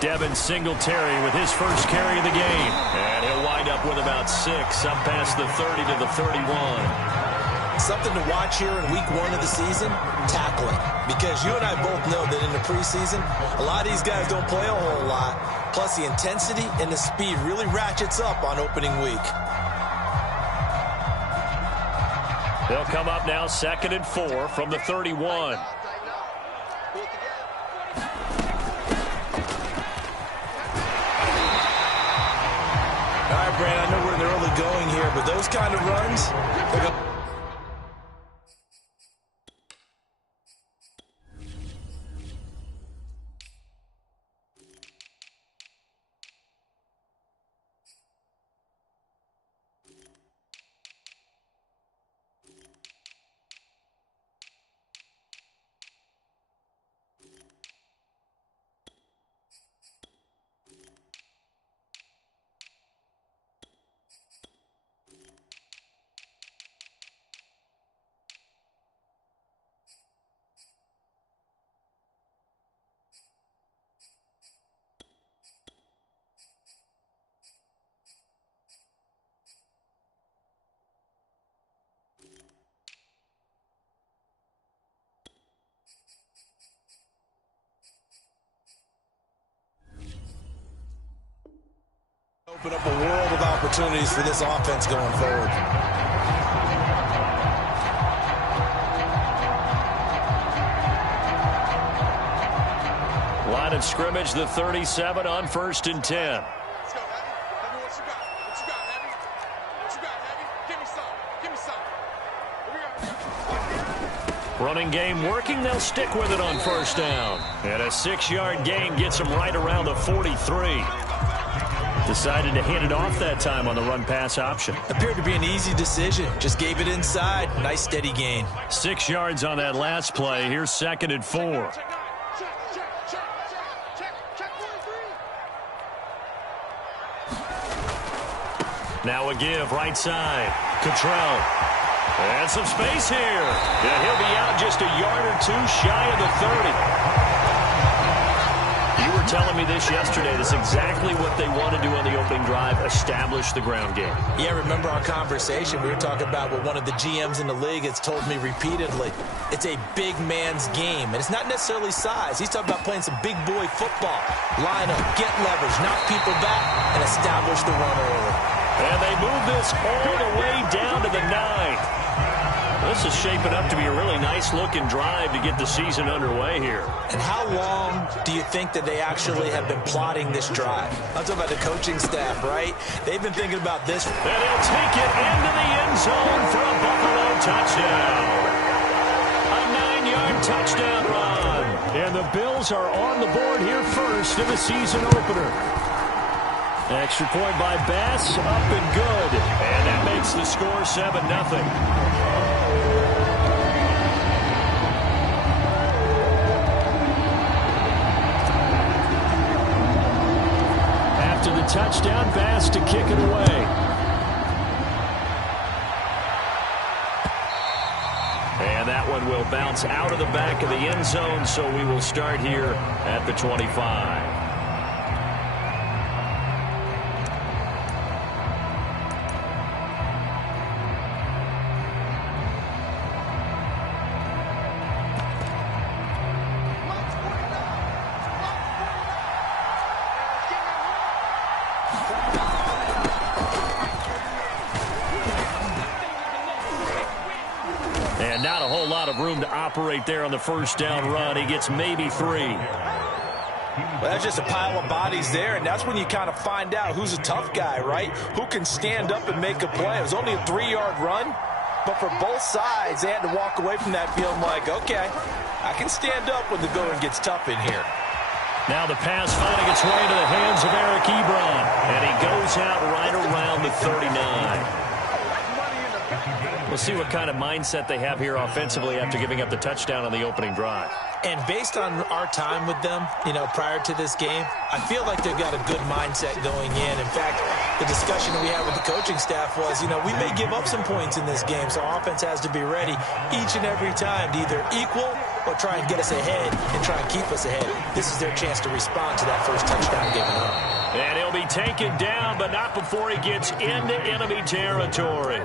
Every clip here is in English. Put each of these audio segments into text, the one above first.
Devin Singletary with his first carry of the game. And he'll wind up with about 6, up past the 30 to the 31. Something to watch here in week 1 of the season, tackling. Because you and I both know that in the preseason, a lot of these guys don't play a whole lot. Plus, the intensity and the speed really ratchets up on opening week. They'll come up now 2nd and 4 from the 31. All right, Brandon, I know we're in the early going here, but those kind of runs, they're going to... Open up a world of opportunities for this offense going forward. Line of scrimmage, the 37 on 1st and 10. Let's go, Heavy. Heavy, what you got? What you got, Heavy? What you got, Heavy? Give me some. Give me some. Here we go. Running game working. They'll stick with it on 1st down. And a 6-yard gain gets them right around the 43. Decided to hit it off that time on the run-pass option. Appeared to be an easy decision. Just gave it inside. Nice, steady gain. 6 yards on that last play. Here's 2nd and 4. Now a give, right side. Cottrell. And some space here. And he'll be out just a yard or 2 shy of the 30. You were telling me this yesterday. That's exactly what they want to do on the opening drive, establish the ground game. Yeah, remember our conversation? We were talking about what one of the GMs in the league has told me repeatedly. It's a big man's game, and it's not necessarily size. He's talking about playing some big boy football. Line up, get leverage, knock people back, and establish the run early. And they move this all the way down to the 9. This is shaping up to be a really nice-looking drive to get the season underway here. And how long do you think that they actually have been plotting this drive? I'm talking about the coaching staff, right? They've been thinking about this. And they'll take it into the end zone for a Buffalo touchdown. A 9-yard touchdown run. And the Bills are on the board here first in the season opener. Extra point by Bass, up and good. And that makes the score 7-0. After the touchdown, Bass to kick it away. And that one will bounce out of the back of the end zone, so we will start here at the 25. And not a whole lot of room to operate there on the first down run. He gets maybe 3. Well, that's just a pile of bodies there, and that's when you kind of find out who's a tough guy, right? Who can stand up and make a play. It was only a 3-yard run, but for both sides, they had to walk away from that feeling like, okay, I can stand up when the going gets tough in here. Now the pass finding its way to the hands of Eric Ebron, and he goes out right around the 39. We'll see what kind of mindset they have here offensively after giving up the touchdown on the opening drive. And based on our time with them, prior to this game, I feel like they've got a good mindset going in. In fact, The discussion that we had with the coaching staff was, you know, we may give up some points in this game, so offense has to be ready each and every time to either equal or try and get us ahead and try and keep us ahead. This is their chance to respond to that first touchdown given up. And he'll be taken down, but not before he gets into enemy territory.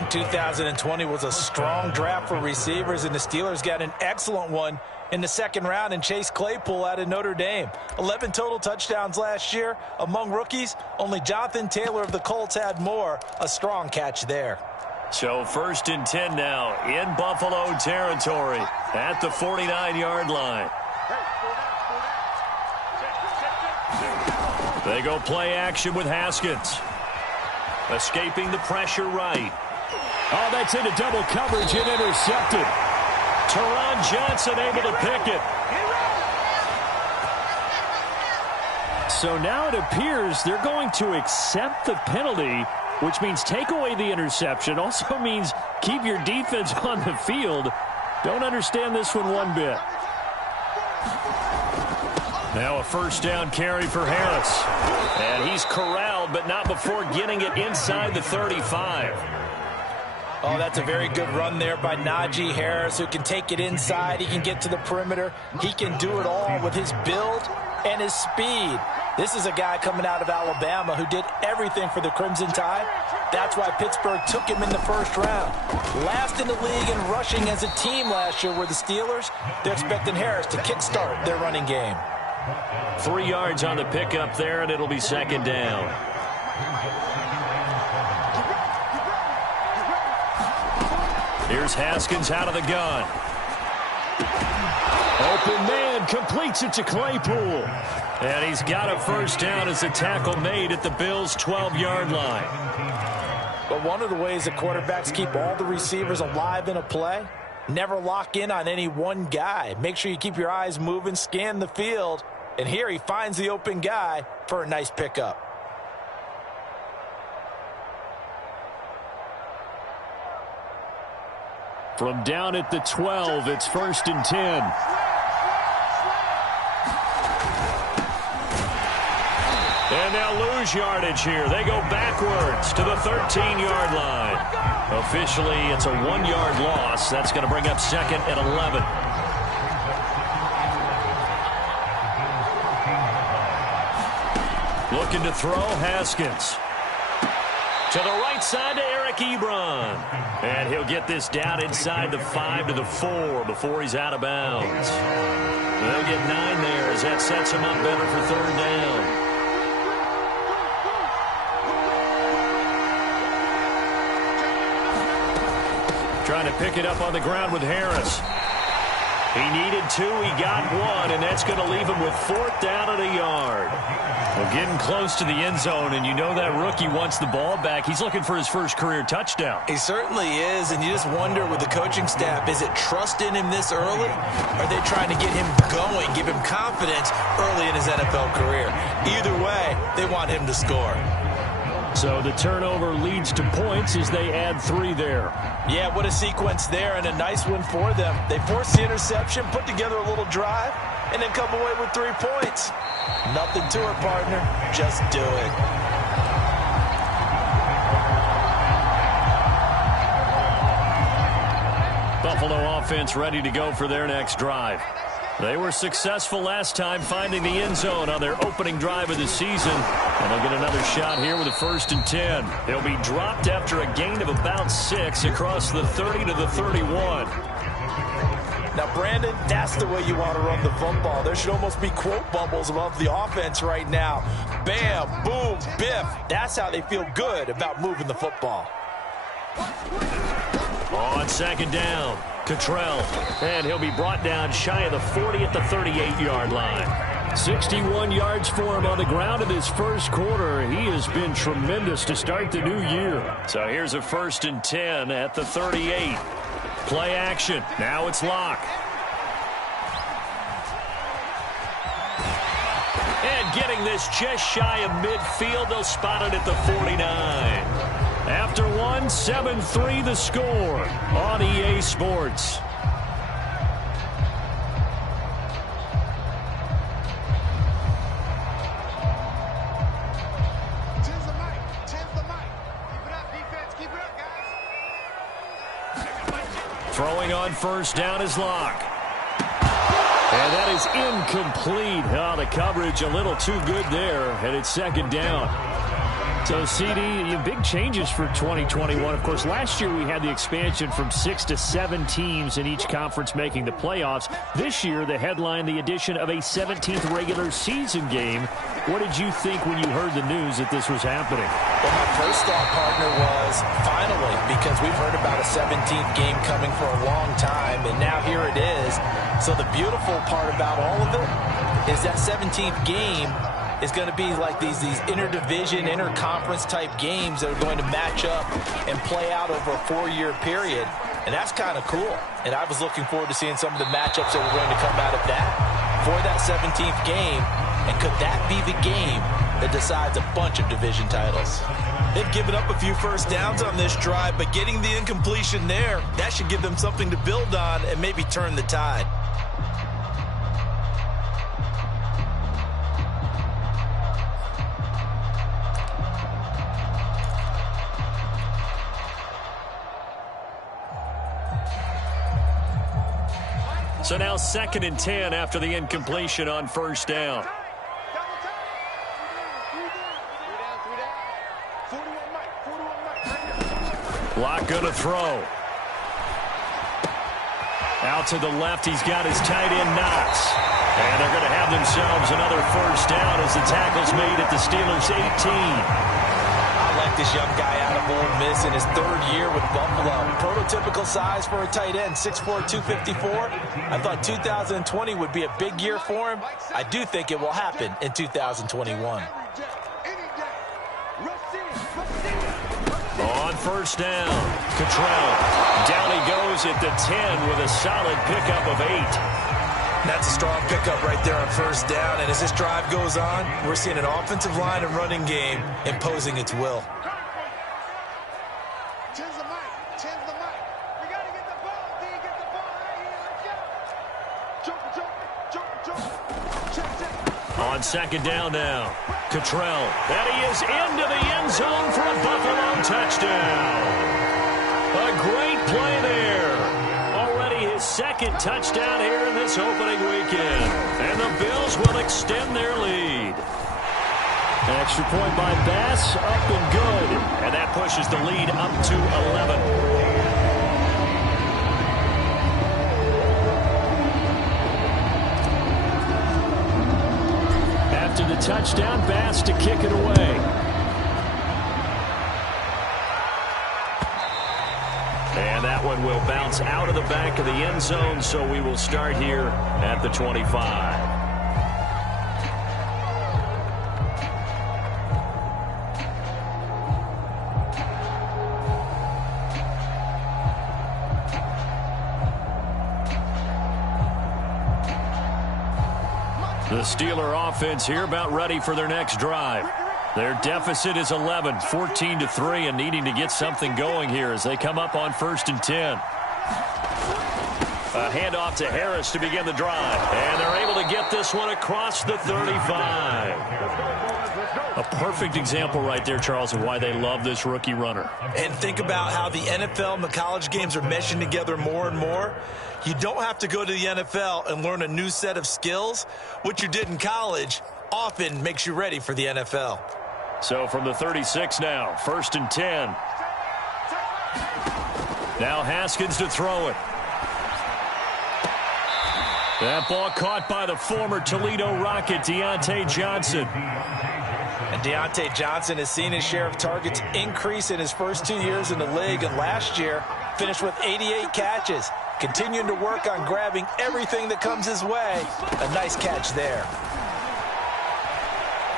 And 2020 was a strong draft for receivers, and the Steelers got an excellent one in the second round in Chase Claypool out of Notre Dame. 11 total touchdowns last year. Among rookies, only Jonathan Taylor of the Colts had more. A strong catch there. So 1st and 10 now in Buffalo territory at the 49-yard line. They go play action with Haskins. Escaping the pressure right. Oh, that's into double coverage and intercepted. Teron Johnson able to pick it. So now it appears they're going to accept the penalty, which means take away the interception. Also means keep your defense on the field. Don't understand this one bit. Now a first down carry for Harris. And he's corralled, but not before getting it inside the 35. Oh, that's a very good run there by Najee Harris, who can take it inside. He can get to the perimeter. He can do it all with his build and his speed. This is a guy coming out of Alabama who did everything for the Crimson Tide. That's why Pittsburgh took him in the first round. Last in the league in rushing as a team last year were the Steelers. They're expecting Harris to kickstart their running game. 3 yards on the pickup there, and it'll be second down. Here's Haskins out of the gun. Open man completes it to Claypool. And he's got a first down as a tackle made at the Bills' 12-yard line. But one of the ways that quarterbacks keep all the receivers alive in a play, never lock in on any one guy. Make sure you keep your eyes moving, scan the field. And here he finds the open guy for a nice pickup. From down at the 12, it's 1st and 10. And they'll lose yardage here. They go backwards to the 13-yard line. Officially, it's a 1-yard loss. That's going to bring up 2nd and 11. Looking to throw, Haskins. To the right side to Eric Ebron. And he'll get this down inside the 5 to the 4 before he's out of bounds. They'll get 9 there as that sets him up better for 3rd down. Trying to pick it up on the ground with Harris. He needed 2, he got 1, and that's going to leave him with 4th down and a yard. Well, getting close to the end zone, and you know that rookie wants the ball back. He's looking for his first career touchdown. He certainly is, and you just wonder with the coaching staff, is it trust in him this early? Or are they trying to get him going, give him confidence early in his NFL career? Either way, they want him to score. So the turnover leads to points as they add 3 there. Yeah, what a sequence there, and a nice one for them. They force the interception, put together a little drive, and then come away with 3 points. Nothing to it, partner. Just do it. Buffalo offense ready to go for their next drive. They were successful last time finding the end zone on their opening drive of the season. And they'll get another shot here with a 1st and 10. They'll be dropped after a gain of about 6 across the 30 to the 31. Now, Brandon, that's the way you want to run the football. There should almost be quote bubbles above the offense right now. Bam, boom, biff. That's how they feel good about moving the football. On 2nd down, Cottrell. And he'll be brought down shy of the 40 at the 38-yard line. 61 yards for him on the ground in his first quarter. He has been tremendous to start the new year. So here's a 1st and 10 at the 38. Play action. Now it's Locke. And getting this just shy of midfield. They'll spot it at the 49. After 1, 7-3 the score on EA Sports. Throwing on first down is Locke. And that is incomplete. Oh, the coverage a little too good there, and it's second down. So, CD, big changes for 2021. Of course, last year we had the expansion from 6 to 7 teams in each conference making the playoffs. This year, the headline, the addition of a 17th regular season game. What did you think when you heard the news that this was happening? Well, my first thought, partner, was finally, because we've heard about a 17th game coming for a long time, and now here it is. So the beautiful part about all of it is that 17th game is going to be like these interdivision, interconference type games that are going to match up and play out over a 4-year period. And that's kind of cool. And I was looking forward to seeing some of the matchups that were going to come out of that for that 17th game. And could that be the game that decides a bunch of division titles? They've given up a few first downs on this drive, but getting the incompletion there, that should give them something to build on and maybe turn the tide. So now 2nd and 10 after the incompletion on first down. Locke going to throw. Out to the left, he's got his tight end Knox. And they're going to have themselves another first down as the tackle's made at the Steelers' 18. I like this young guy out of Ole Miss in his 3rd year with Buffalo. Prototypical size for a tight end, 6'4", 254. I thought 2020 would be a big year for him. I do think it will happen in 2021. On first down, Cottrell. Down he goes at the 10 with a solid pickup of 8. That's a strong pickup right there on first down. And as this drive goes on, we're seeing an offensive line and running game imposing its will. On second down now, Cottrell. And he is into the end zone for a Buffalo touchdown. A great play there. Already his 2nd touchdown here in this opening weekend. And the Bills will extend their lead. An extra point by Bass, up and good. And that pushes the lead up to 11. After the touchdown, Bass to kick it away. And that one will bounce out of the back of the end zone, so we will start here at the 25. The Steeler offense here about ready for their next drive. Their deficit is 11, 14-3, and needing to get something going here as they come up on 1st and 10. A handoff to Harris to begin the drive. And they're able to get this one across the 35. A perfect example right there, Charles, of why they love this rookie runner. And think about how the NFL and the college games are meshing together more and more. You don't have to go to the NFL and learn a new set of skills. What you did in college often makes you ready for the NFL. So from the 36 now, 1st and 10. Now Haskins to throw it. That ball caught by the former Toledo Rocket, Deontay Johnson. And Deontay Johnson has seen his share of targets increase in his first 2 years in the league, and last year finished with 88 catches. Continuing to work on grabbing everything that comes his way. A nice catch there.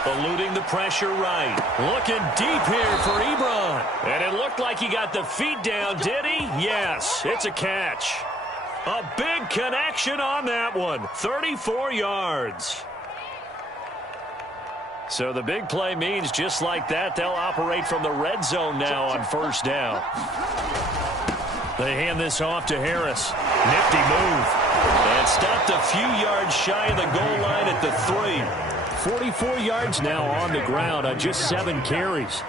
Eluding the pressure right. Looking deep here for Ebron. And it looked like he got the feet down, did he? Yes, it's a catch. A big connection on that one. 34 yards. So the big play means just like that, they'll operate from the red zone now on 1st down. They hand this off to Harris. Nifty move. And stopped a few yards shy of the goal line at the 3. 44 yards now on the ground on just 7 carries.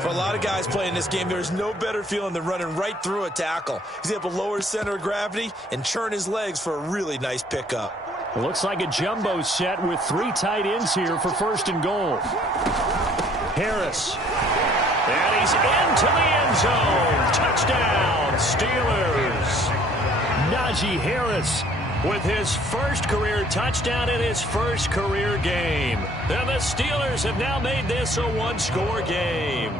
For a lot of guys playing this game, there's no better feeling than running right through a tackle. He's able to lower his center of gravity and churn his legs for a really nice pickup. Looks like a jumbo set with 3 tight ends here for 1st and goal. Harris. And he's into the end zone. Touchdown, Steelers. Najee Harris with his first career touchdown in his first career game. And the Steelers have now made this a 1-score game.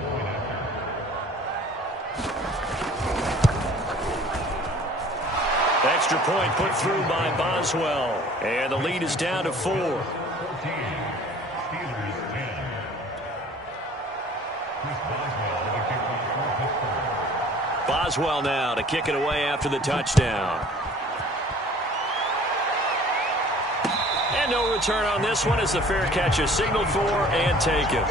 Extra point put through by Boswell. And the lead is down to 4. Boswell now to kick it away after the touchdown. And no return on this one as the fair catch is signaled for and taken.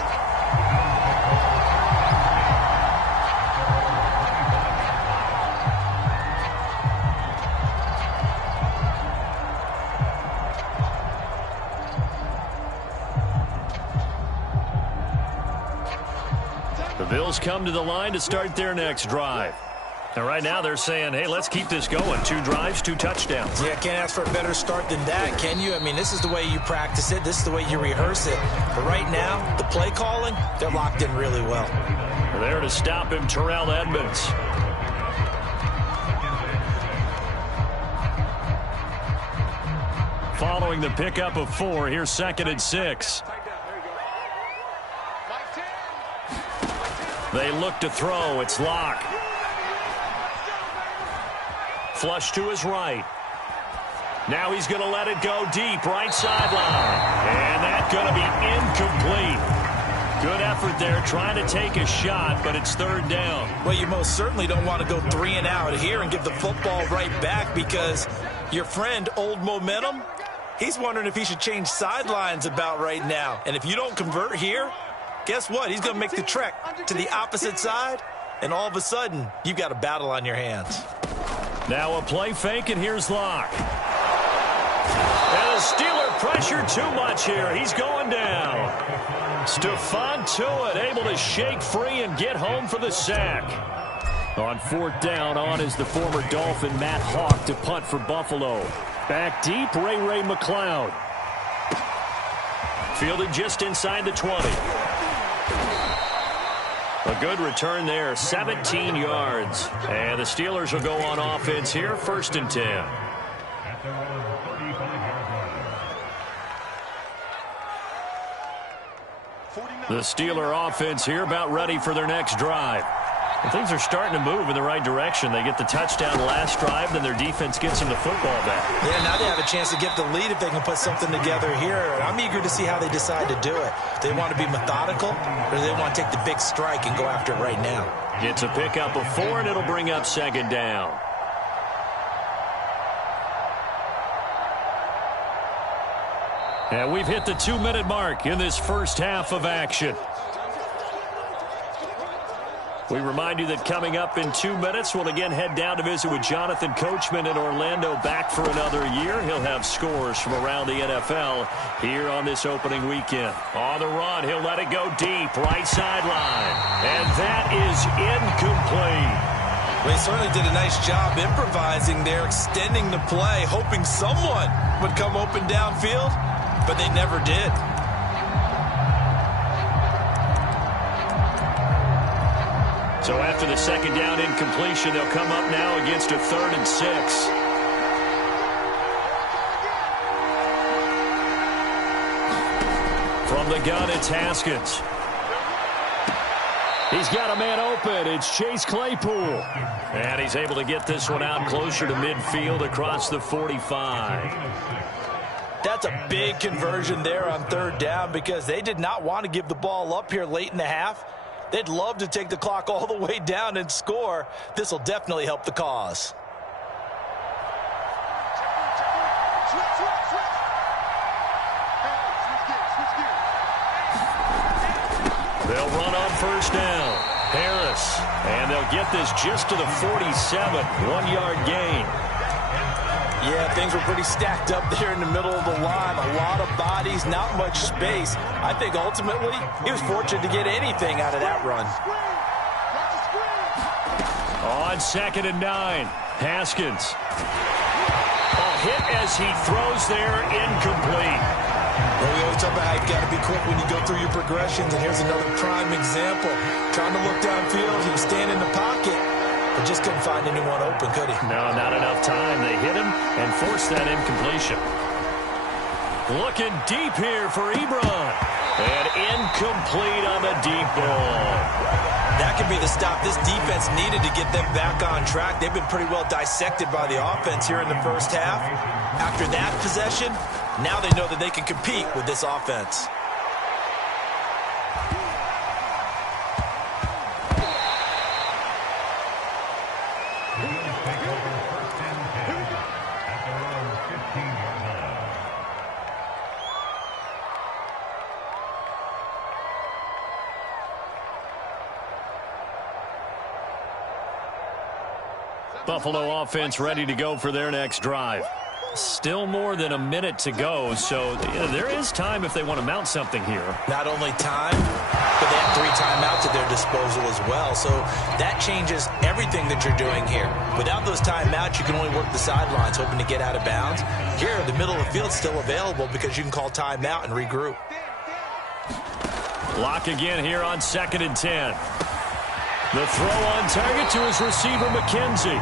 The Bills come to the line to start their next drive. And right now they're saying, hey, let's keep this going. 2 drives, 2 touchdowns. Yeah, can't ask for a better start than that, can you? I mean, this is the way you practice it. This is the way you rehearse it. But right now, the play calling, they're locked in really well. There to stop him, Terrell Edmonds. Following the pickup of 4, here's 2nd and 6. They look to throw. It's Locke. Flush to his right. Now he's going to let it go deep, right sideline. And that's going to be incomplete. Good effort there, trying to take a shot, but it's 3rd down. Well, you most certainly don't want to go 3 and out here and give the football right back because your friend, Old Momentum, he's wondering if he should change sidelines about right now. And if you don't convert here, guess what? He's going to make the trek to the opposite side, and all of a sudden, you've got a battle on your hands. Now a play fake, and here's Locke. And the Steeler pressure too much here. He's going down. Stephon Tuitt able to shake free and get home for the sack. On 4th down, on is the former Dolphin Matt Hawk to punt for Buffalo. Back deep, Ray McLeod. Fielded just inside the 20. A good return there, 17 yards. And the Steelers will go on offense here, 1st and 10. The Steeler offense here about ready for their next drive. And things are starting to move in the right direction. They get the touchdown last drive, then their defense gets them the football back. Yeah, now they have a chance to get the lead if they can put something together here. I'm eager to see how they decide to do it. Do they want to be methodical, or do they want to take the big strike and go after it right now? It's a pickup of 4, and it'll bring up 2nd down. And we've hit the 2-minute mark in this first half of action. We remind you that coming up in 2 minutes, we'll again head down to visit with Jonathan Coachman in Orlando, back for another year. He'll have scores from around the NFL here on this opening weekend. On the run, he'll let it go deep, right sideline. And that is incomplete. Well, he certainly did a nice job improvising there, extending the play, hoping someone would come open downfield, but they never did. So after the 2nd down incompletion, they'll come up now against a 3rd and 6. From the gun, it's Haskins. He's got a man open. It's Chase Claypool. And he's able to get this one out closer to midfield across the 45. That's a big conversion there on 3rd down because they did not want to give the ball up here late in the half. They'd love to take the clock all the way down and score. This will definitely help the cause. They'll run on 1st down. Harris. And they'll get this just to the 47. 1-yard gain. Yeah, things were pretty stacked up there in the middle of the line. A lot of bodies, not much space. I think ultimately he was fortunate to get anything out of that run. On 2nd and 9, Haskins. A hit as he throws there, incomplete. Well, we always talk about how you got to be quick when you go through your progressions, and here's another prime example. Trying to look downfield, he was standing in the pocket, but just couldn't find anyone open, could he? No, not enough time. They hit him and forced that incompletion. Looking deep here for Ebron. And incomplete on the deep ball. That could be the stop this defense needed to get them back on track. They've been pretty well dissected by the offense here in the first half. After that possession, now they know that they can compete with this offense. Buffalo offense ready to go for their next drive. Still more than a minute to go, so there is time if they want to mount something here. Not only time, but they have 3 timeouts at their disposal as well. So that changes everything that you're doing here. Without those timeouts, you can only work the sidelines, hoping to get out of bounds. Here, the middle of the field is still available because you can call timeout and regroup. Lock again here on 2nd and 10. The throw on target to his receiver, McKenzie.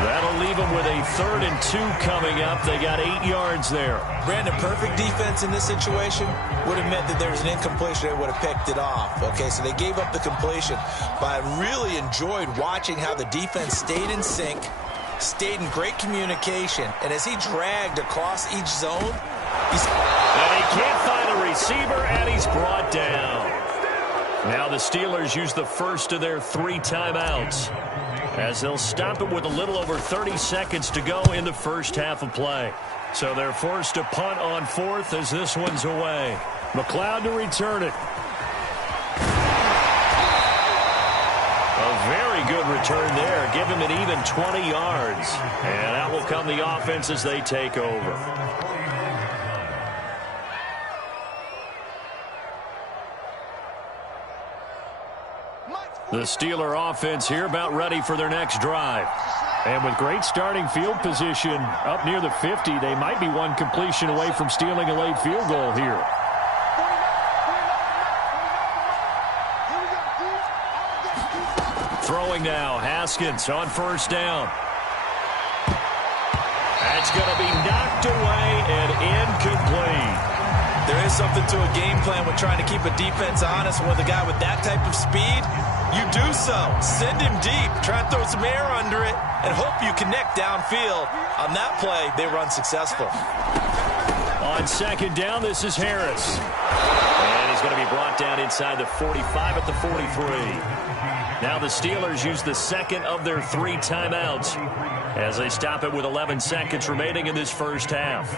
That'll leave him with a 3rd and 2 coming up. They got 8 yards there. Brandon, perfect defense in this situation would have meant that there was an incompletion. They would have picked it off. Okay, so they gave up the completion. But I really enjoyed watching how the defense stayed in sync, stayed in great communication, and as he dragged across each zone, and he can't find a receiver, and he's brought down. Now the Steelers use the first of their 3 timeouts, as they'll stop it with a little over 30 seconds to go in the first half of play. So they're forced to punt on 4th as this one's away. McLeod to return it. A very good return there. Give him an even 20 yards. And that will come the offense as they take over. The Steeler offense here about ready for their next drive. And with great starting field position up near the 50, they might be one completion away from stealing a late field goal here. Throwing now, Haskins on 1st down. That's going to be knocked away and incomplete. there is something to a game plan with trying to keep a defense honest. With a guy with that type of speed, you do so. Send him deep. Try and throw some air under it and hope you connect downfield. On that play, they were unsuccessful. On 2nd down, this is Harris. And he's going to be brought down inside the 45 at the 43. Now the Steelers use the second of their 3 timeouts as they stop it with 11 seconds remaining in this first half.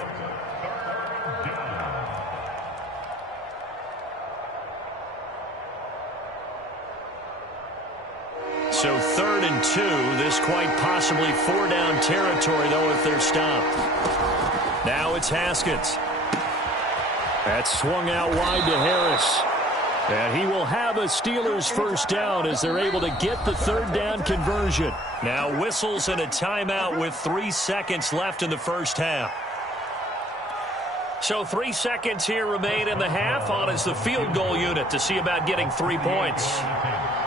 So 3rd and 2, this quite possibly 4-down territory, though, if they're stopped. Now it's Haskins. That's swung out wide to Harris. And he will have a Steelers first down as they're able to get the 3rd down conversion. Now whistles and a timeout with 3 seconds left in the first half. So 3 seconds here remain in the half. On is the field goal unit to see about getting 3 points.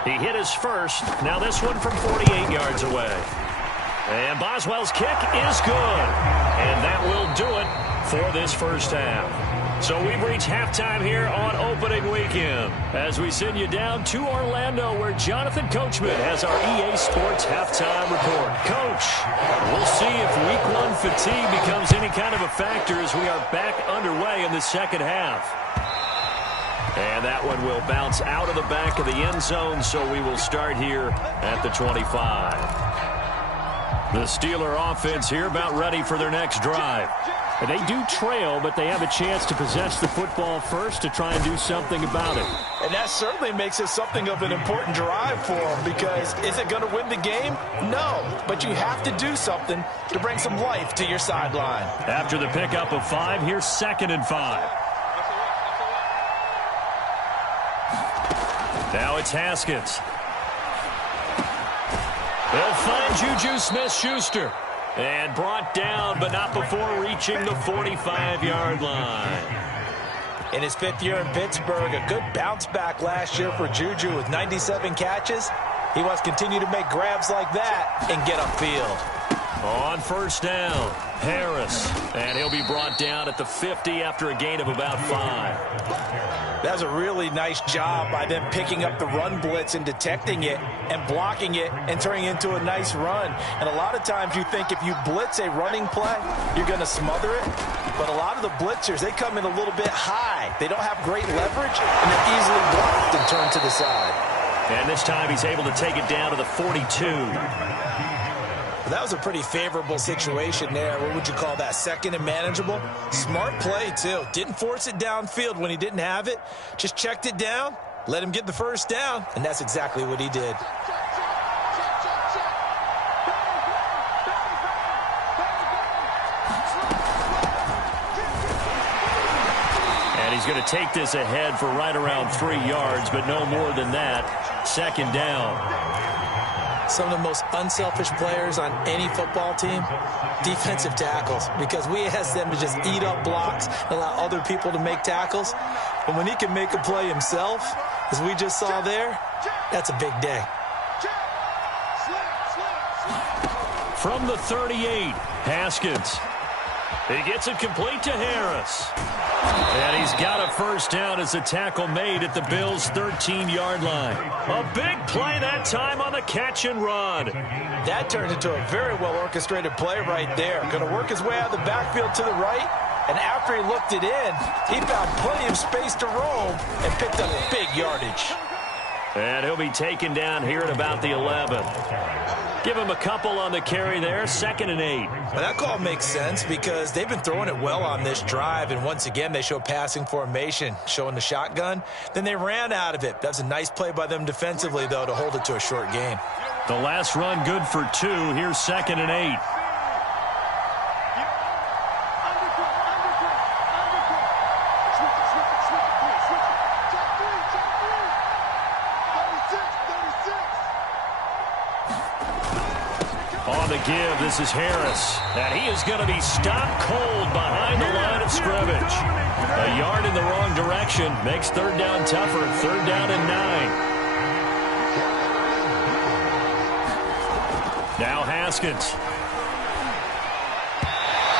He hit his first. Now this one from 48 yards away. And Boswell's kick is good. And that will do it for this first half. So we've reached halftime here on opening weekend as we send you down to Orlando where Jonathan Coachman has our EA Sports halftime report. Coach, we'll see if week 1 fatigue becomes any kind of a factor as we are back underway in the second half. And that one will bounce out of the back of the end zone, so we will start here at the 25. The Steeler offense here about ready for their next drive. And they do trail, but they have a chance to possess the football first to try and do something about it. And And that certainly makes it something of an important drive for him, because is it going to win the game? No, but you have to do something to bring some life to your sideline. After the pickup of 5, here's 2nd and 5. Now it's Haskins. They'll find Juju Smith-Schuster. And brought down, but not before reaching the 45-yard line. In his 5th year in Pittsburgh, a good bounce back last year for Juju with 97 catches. He wants to continue to make grabs like that and get upfield. On 1st down, Harris. And he'll be brought down at the 50 after a gain of about 5. That was a really nice job by them picking up the run blitz and detecting it and blocking it and turning it into a nice run. And a lot of times you think if you blitz a running play, you're going to smother it. But a lot of the blitzers, they come in a little bit high. They don't have great leverage, and they're easily blocked and turned to the side. And this time he's able to take it down to the 42. That was a pretty favorable situation there. What would you call that? 2nd and manageable? Smart play, too. Didn't force it downfield when he didn't have it. Just checked it down, let him get the 1st down, and that's exactly what he did. And he's going to take this ahead for right around 3 yards, but no more than that. 2nd down. Some of the most unselfish players on any football team, defensive tackles, because we ask them to just eat up blocks and allow other people to make tackles. But when he can make a play himself, as we just saw there, that's a big day. From the 38, Haskins. He gets it complete to Harris. And he's got a 1st down as a tackle made at the Bills' 13-yard line. A big play that time on the catch and run. That turned into a very well-orchestrated play right there. Going to work his way out of the backfield to the right. And after he looked it in, he found plenty of space to roam and picked up big yardage. And he'll be taken down here at about the 11. Give him a couple on the carry there. 2nd and 8. Well, that call makes sense because they've been throwing it well on this drive. And once again, they show passing formation, showing the shotgun. Then they ran out of it. That's a nice play by them defensively, though, to hold it to a short gain. The last run good for 2. Here's 2nd and 8. On the give, this is Harris. And he is going to be stopped cold behind the line of scrimmage. A yard in the wrong direction makes 3rd down tougher. 3rd down and 9. Now Haskins.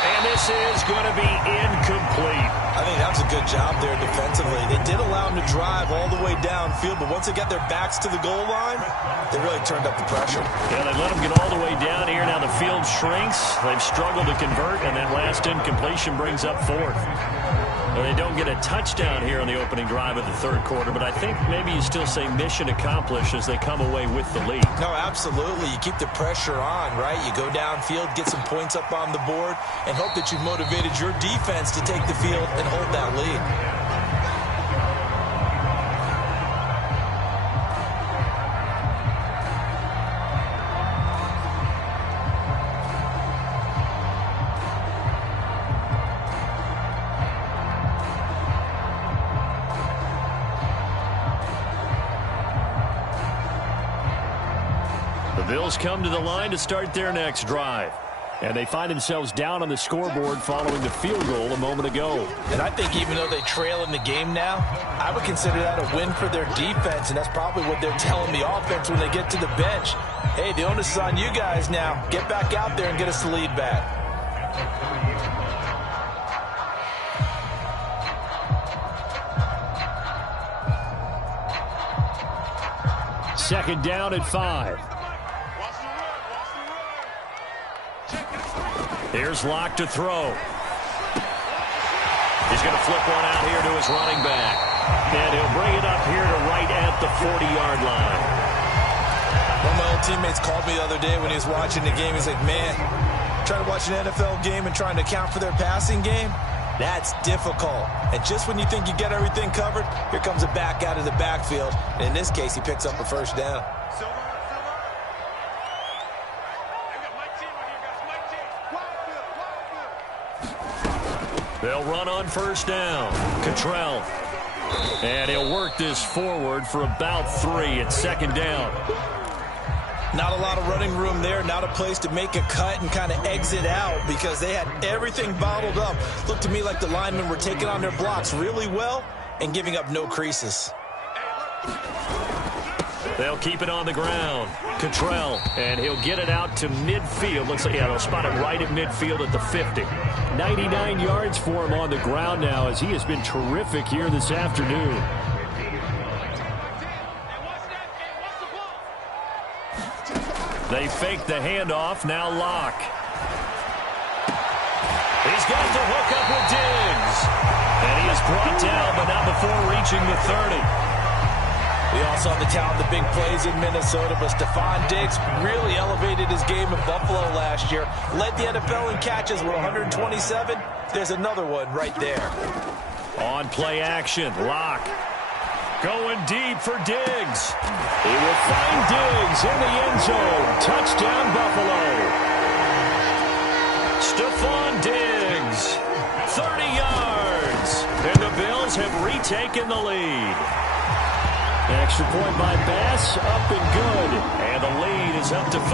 And this is going to be incomplete. I think that was a good job there defensively. They did allow him to drive all the way downfield, but once they got their backs to the goal line, they really turned up the pressure. Yeah, they let him get all the way down here. Now the field shrinks. They've struggled to convert, and that last incompletion brings up 4th. Well, they don't get a touchdown here on the opening drive of the 3rd quarter, but I think maybe you still say mission accomplished as they come away with the lead. No, absolutely. You keep the pressure on, right? You go downfield, get some points up on the board, and hope that you've motivated your defense to take the field and hold that lead. The Bills come to the line to start their next drive. And they find themselves down on the scoreboard following the field goal a moment ago. And I think even though they trail in the game now, I would consider that a win for their defense, and that's probably what they're telling the offense when they get to the bench. Hey, the onus is on you guys now. Get back out there and get us the lead back. Second down at 5. Here's Locke to throw. He's going to flip one out here to his running back. And he'll bring it up here to right at the 40-yard line. One of my old teammates called me the other day when he was watching the game. He's like, man, trying to watch an NFL game and trying to account for their passing game. That's difficult. And just when you think you get everything covered, here comes a back out of the backfield. And in this case, he picks up a first down. They'll run on first down. Cottrell. And he'll work this forward for about 3 at second down. Not a lot of running room there, not a place to make a cut and kind of exit out because they had everything bottled up. Looked to me like the linemen were taking on their blocks really well and giving up no creases. They'll keep it on the ground. Cottrell, and he'll get it out to midfield. Looks like, yeah, they'll spot it right at midfield at the 50. 99 yards for him on the ground now as he has been terrific here this afternoon. They fake the handoff, now Locke. He's got the hook up with Diggs. And he is brought down, but not before reaching the 30. We all saw the talent, the big plays in Minnesota, but Stephon Diggs really elevated his game in Buffalo last year. Led the NFL in catches with 127. There's another one right there. On play action, Locke. Going deep for Diggs. He will find Diggs in the end zone. Touchdown, Buffalo. Stephon Diggs, 30 yards. And the Bills have retaken the lead. Extra point by Bass, up and good. And the lead is up to 5.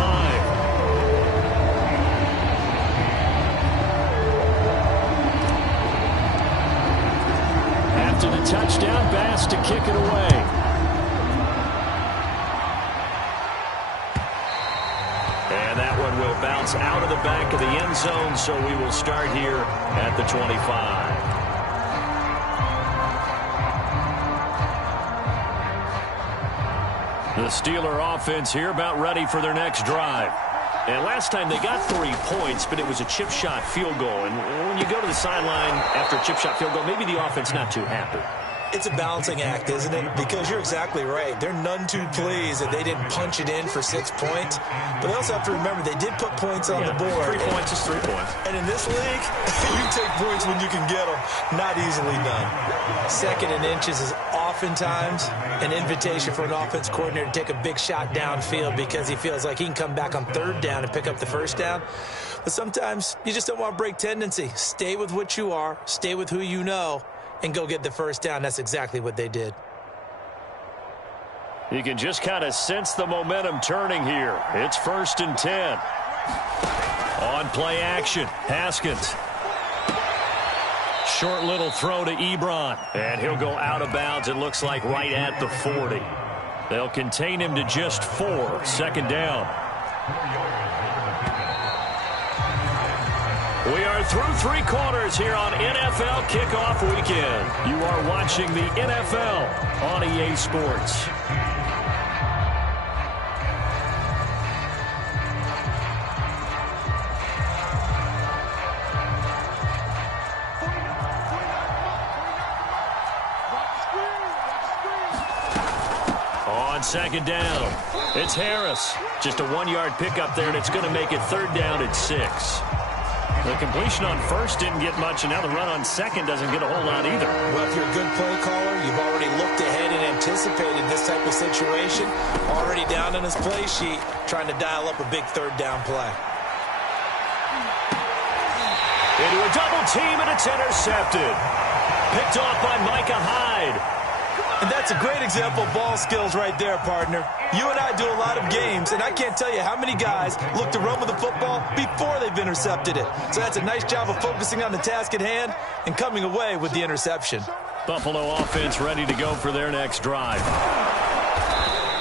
After the touchdown, Bass to kick it away. And that one will bounce out of the back of the end zone, so we will start here at the 25. The Steeler offense here about ready for their next drive. And last time they got 3 points, but it was a chip shot field goal. And when you go to the sideline after a chip shot field goal, maybe the offense not too happy. It's a balancing act, isn't it? Because you're exactly right. They're none too pleased that they didn't punch it in for 6 points. But they also have to remember they did put points on the board. 3 points is 3 points. And in this league, you take points when you can get them. Not easily done. Second and inches is oftentimes an invitation for an offense coordinator to take a big shot downfield because he feels like he can come back on third down and pick up the first down. But sometimes you just don't want to break tendency. Stay with what you are. Stay with who you know. And go get the first down. That's exactly what they did. You can just kind of sense the momentum turning here. It's 1st and 10. On play action, Haskins. Short little throw to Ebron. And he'll go out of bounds, it looks like right at the 40. They'll contain him to just 4. Second down. We are through 3 quarters here on NFL Kickoff Weekend. You are watching the NFL on EA Sports. On second down, it's Harris. Just a 1-yard pickup there, and it's going to make it 3rd down at 6. The completion on first didn't get much, and now the run on second doesn't get a whole lot either. Well, if you're a good play caller, you've already looked ahead and anticipated this type of situation. Already down on his play sheet, trying to dial up a big 3rd down play. Into a double team, and it's intercepted. Picked off by Micah Hyde. And that's a great example of ball skills right there, partner. You and I do a lot of games, and I can't tell you how many guys look to run with the football before they've intercepted it. So that's a nice job of focusing on the task at hand and coming away with the interception. Buffalo offense ready to go for their next drive.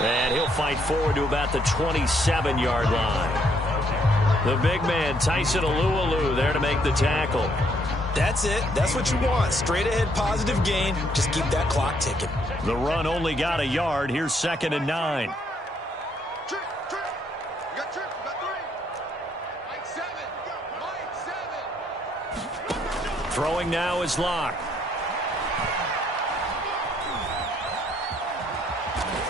And he'll fight forward to about the 27-yard line. The big man, Tyson Alualu, there to make the tackle. That's it. That's what you want. Straight ahead, positive gain. Just keep that clock ticking. The run only got a yard. Here's 2nd and 9. Trip. You got trip. You got 3. Line 7. Throwing now is Locke.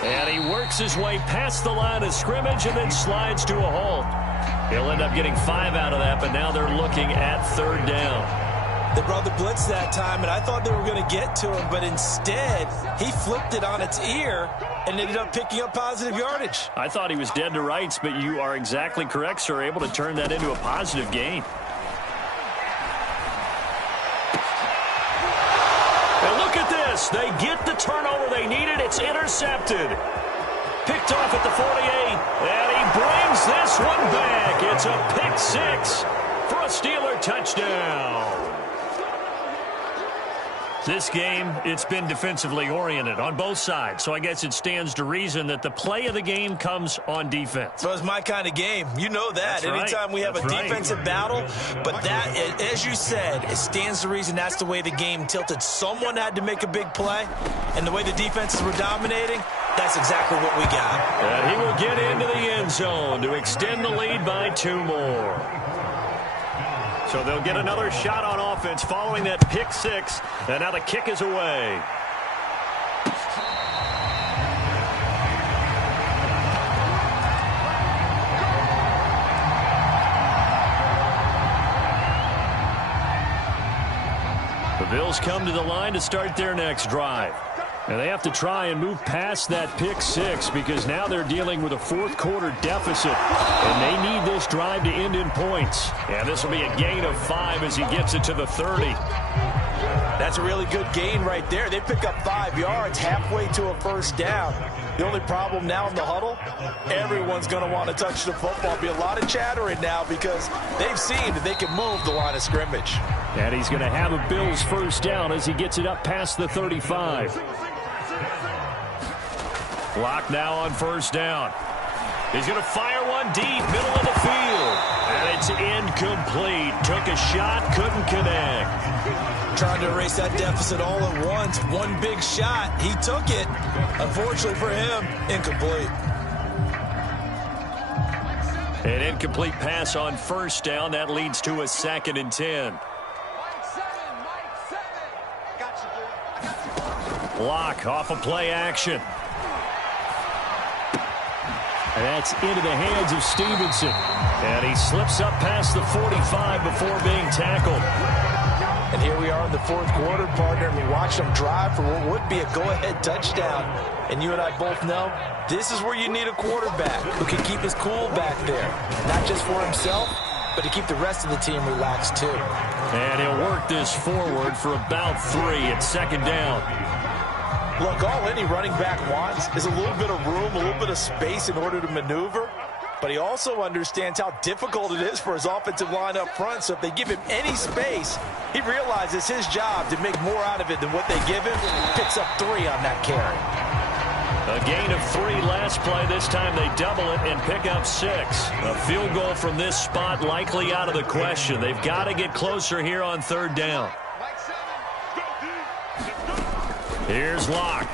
And he works his way past the line of scrimmage and then slides to a halt. He'll end up getting 5 out of that, but now they're looking at 3rd down. They brought the blitz that time, and I thought they were going to get to him, but instead, he flipped it on its ear and ended up picking up positive yardage. I thought he was dead to rights, but you are exactly correct, sir. Able to turn that into a positive gain. And look at this. They get the turnover they needed. It's intercepted. Picked off at the 48, and he brings this one back. It's a pick six for a Steeler touchdown. This game, it's been defensively oriented on both sides, so I guess it stands to reason that the play of the game comes on defense. So it's my kind of game. You know that. That's right. Anytime we have a defensive battle, but that, as you said, it stands to reason that's the way the game tilted. Someone had to make a big play, and the way the defenses were dominating, that's exactly what we got. And he will get into the end zone to extend the lead by 2 more. So they'll get another shot on offense following that pick six. And now the kick is away. The Bills come to the line to start their next drive. And they have to try and move past that pick six because now they're dealing with a fourth quarter deficit. And they need this drive to end in points. And this will be a gain of 5 as he gets it to the 30. That's a really good gain right there. They pick up 5 yards halfway to a first down. The only problem now in the huddle, everyone's going to want to touch the football. Be a lot of chattering now because they've seen that they can move the line of scrimmage. And he's going to have a Bills first down as he gets it up past the 35. Lock now on first down. He's going to fire one deep, middle of the field. And it's incomplete. Took a shot, couldn't connect. Trying to erase that deficit all at once. One big shot. He took it. Unfortunately for him, incomplete. An incomplete pass on first down. That leads to a 2nd and 10. Lock off of play action. And that's into the hands of Stevenson. And he slips up past the 45 before being tackled. And here we are in the fourth quarter, partner. We watched them drive for what would be a go-ahead touchdown. And you and I both know this is where you need a quarterback who can keep his cool back there. Not just for himself, but to keep the rest of the team relaxed too. And he'll work this forward for about 3 at 2nd down. Look, all any running back wants is a little bit of room, a little bit of space in order to maneuver. But he also understands how difficult it is for his offensive line up front. So if they give him any space, he realizes his job to make more out of it than what they give him. Picks up 3 on that carry. A gain of 3 last play. This time they double it and pick up 6. A field goal from this spot likely out of the question. They've got to get closer here on 3rd down. Here's Locke.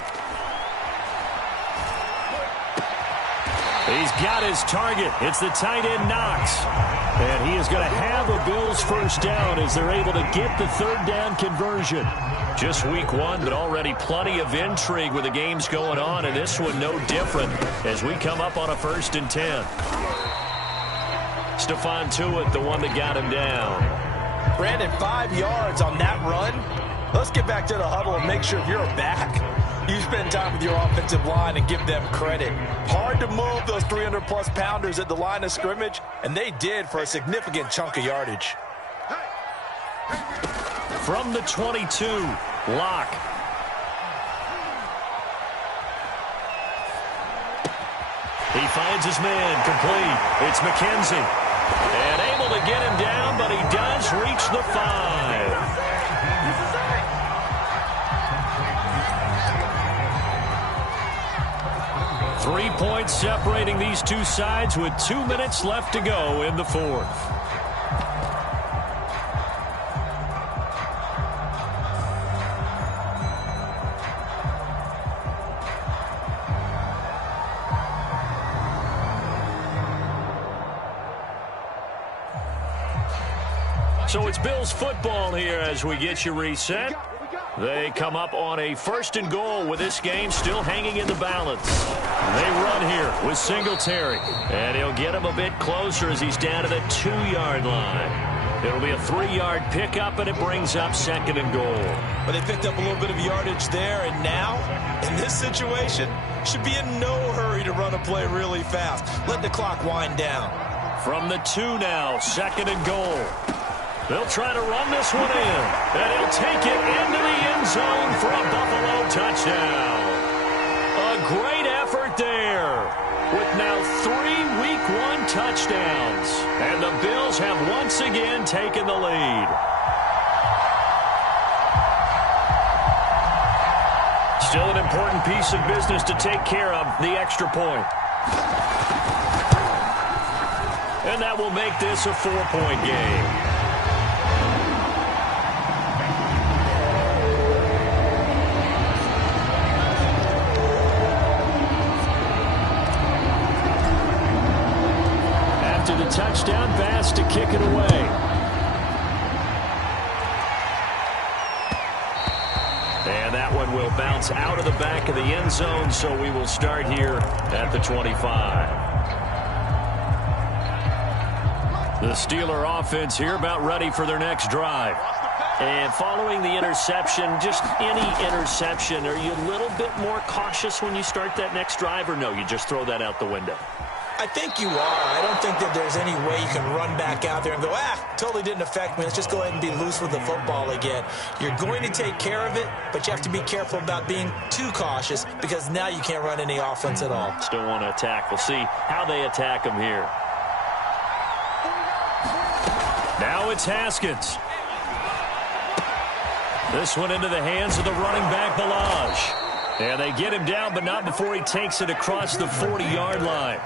He's got his target. It's the tight end Knox. And he is going to have a Bills first down as they're able to get the 3rd down conversion. Just week 1, but already plenty of intrigue with the games going on, and this one no different as we come up on a 1st and 10. Stephon Tuitt, the one that got him down. Brandon, 5 yards on that run. Let's get back to the huddle and make sure if you're a back, you spend time with your offensive line and give them credit. Hard to move those 300-plus pounders at the line of scrimmage, and they did for a significant chunk of yardage. From the 22, Locke. He finds his man complete. It's McKenzie. And able to get him down, but he does reach the 5. Three points separating these two sides with 2 minutes left to go in the 4th. So it's Bills football here as we get you reset. They come up on a 1st and goal with this game still hanging in the balance. They run here with Singletary. And he'll get him a bit closer as he's down to the 2-yard line. It'll be a 3-yard pickup, and it brings up 2nd and goal. But they picked up a little bit of yardage there, and now, in this situation, should be in no hurry to run a play really fast. Let the clock wind down. From the 2 now, 2nd and goal. They'll try to run this one in, and he'll take it into the end zone for a Buffalo touchdown. A great effort there, with now 3 Week 1 touchdowns. And the Bills have once again taken the lead. Still an important piece of business to take care of, the extra point. And that will make this a 4-point game. After the touchdown, Bass to kick it away. And that one will bounce out of the back of the end zone, so we will start here at the 25. The Steeler offense here about ready for their next drive. And following the interception, just any interception, are you a little bit more cautious when you start that next drive, or no, you just throw that out the window? I think you are. I don't think that there's any way you can run back out there and go, totally didn't affect me. Let's just go ahead and be loose with the football again. You're going to take care of it, but you have to be careful about being too cautious because now you can't run any offense at all. Still want to attack. We'll see how they attack them here. Now it's Haskins. This one into the hands of the running back, Balaj. And they get him down, but not before he takes it across the 40-yard line.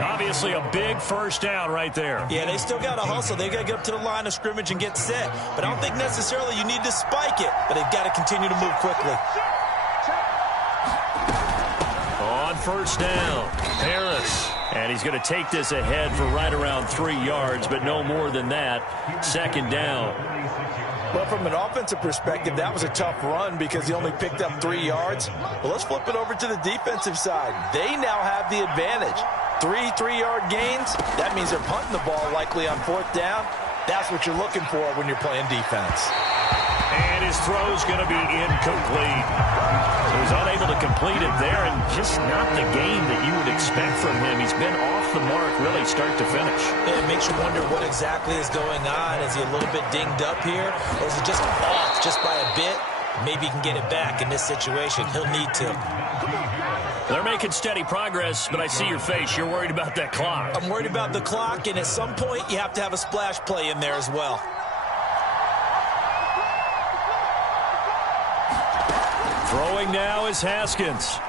Obviously a big first down right there. Yeah, they still got to hustle. They got to get up to the line of scrimmage and get set. But I don't think necessarily you need to spike it, but they've got to continue to move quickly. On first down, Harris. And he's going to take this ahead for right around 3 yards, but no more than that. 2nd down. Well, from an offensive perspective, that was a tough run because he only picked up 3 yards. Well, let's flip it over to the defensive side. They now have the advantage. 3-3-yard gains, that means they're punting the ball likely on 4th down. That's what you're looking for when you're playing defense. And his throw's going to be incomplete. So he's unable to complete it there, and just not the game that you would expect from him. He's been off the mark really start to finish. It makes you wonder what exactly is going on. Is he a little bit dinged up here, or is he just off just by a bit? Maybe he can get it back in this situation. He'll need to. They're making steady progress, but I see your face. You're worried about that clock. I'm worried about the clock, and at some point you have to have a splash play in there as well. Throwing now is Haskins.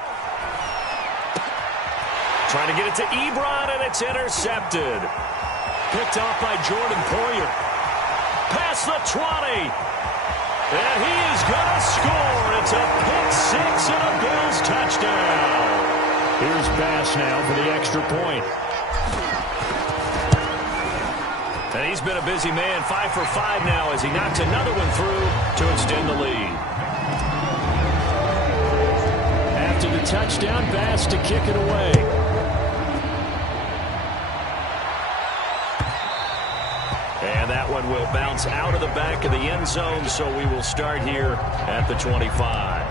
Trying to get it to Ebron, and it's intercepted. Picked off by Jordan Poyer. Past the 20. And he is going to score. It's a pick six and a Bills touchdown. Here's Bass now for the extra point. And he's been a busy man, 5 for 5 now as he knocks another one through to extend the lead. After the touchdown, Bass to kick it away. And that one will bounce out of the back of the end zone, so we will start here at the 25.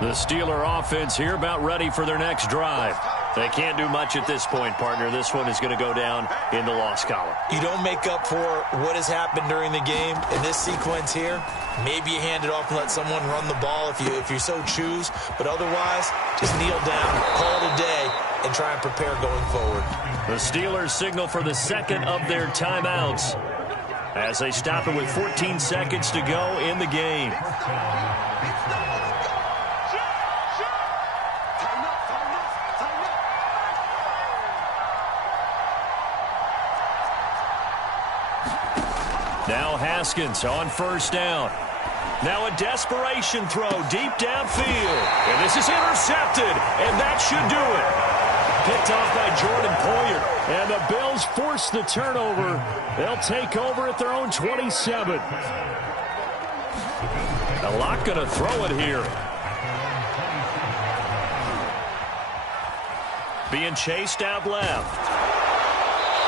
The Steeler offense here about ready for their next drive. They can't do much at this point, partner. This one is going to go down in the loss column. You don't make up for what has happened during the game in this sequence here. Maybe you hand it off and let someone run the ball if you so choose. But otherwise, just kneel down, call it a day, and try and prepare going forward. The Steelers signal for the second of their timeouts as they stop it with 14 seconds to go in the game. Now Haskins on first down. Now a desperation throw deep downfield. And this is intercepted, and that should do it. Picked off by Jordan Poyer. And the Bills force the turnover. They'll take over at their own 27. A lot going to throw it here. being chased out left.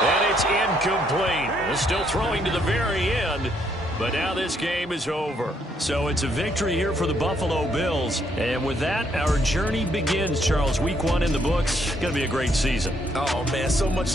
And it's incomplete. Still throwing to the very end. But now this game is over. So it's a victory here for the Buffalo Bills. And with that, our journey begins, Charles. Week 1 in the books. Going to be a great season. Oh, man, so much